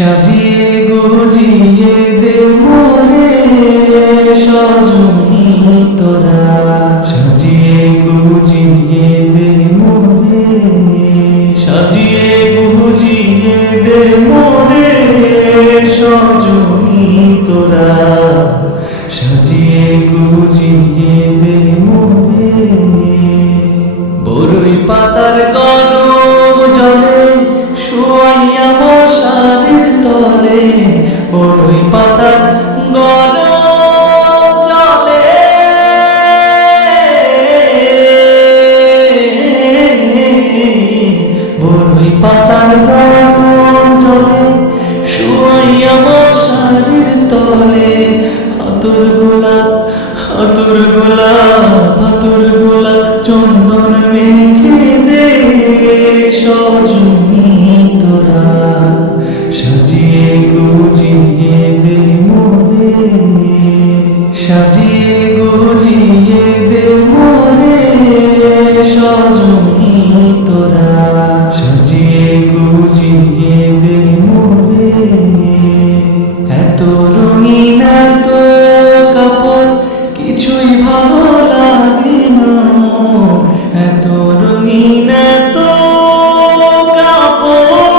সাজিয়ে গুজিয়ে দে মোরে সজনী তোরা, সাজিয়ে গুজিয়ে দে মোরে, সাজিয়ে গুজিয়ে দে মোরে সজনী তোরা, সাজিয়ে গুজিয়ে দে মোরে। বরই পাতার গরম জলে শুয়াইয়া মশারির তলে, বরই পাতার গরম জলে, বরই পাতার গরম জলে শুয়াইয়া মশারির তলে, হাতুর গোলাপ হাতুর গোলাপ হাতুর গোলাপ চন্দন মেখে দে সজনী তোরা, সাজিয়ে গুজিয়ে দে মোরে, সাজিয়ে গুজিয়ে দে মোরে সজনী তোরা, সাজিয়ে গুজিয়ে দে মোরে। এত রঙিন এত কাপড় কিছুই ভালো লাগে না, এত রঙিন এত কাপড়,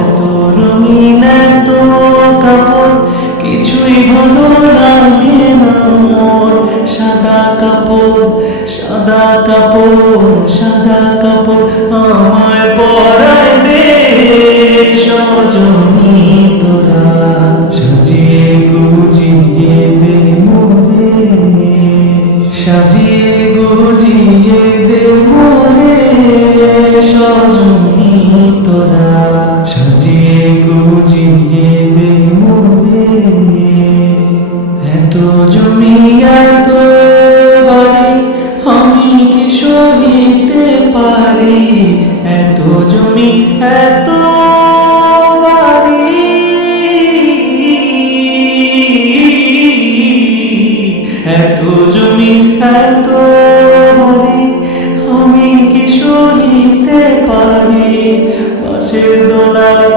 এত রঙিন এত কাপড় কিছুই ভালো লাগে না মোর। সাদা কাপড় সাদা কাপড় সাদা কাপড় আমায় পরায় দে সজনী তোরা, সাজিয়ে গুজিয়ে দে মোরে, সাজিয়ে গুজিয়ে দে মোরে সজনী তোরা, সাজিয়ে গুজিয়ে দে মোরে। এত জমি এত বাড়ি আমি কি সহিতে পারি, এত জমি এত বাড়ি, এত জমি এত বাড়ি আমি কি সহিতে পারি। বাঁশের দোলায়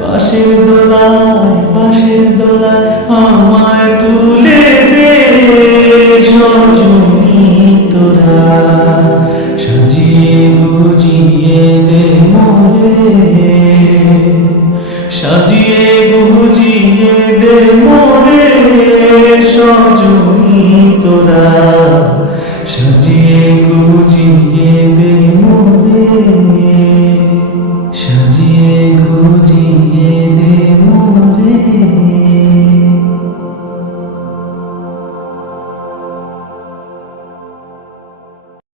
বাঁশের দোলায় বাঁশের দোলায় আমায় তুলে দে সজনী তোরা, সাজিয়ে গুজিয়ে দে মোরে, সাজিয়ে গুজিয়ে দে মোরে সজনী তোরা, সাজিয়ে গুজিয়ে দে মোরে, সাজিয়ে গুজিয়ে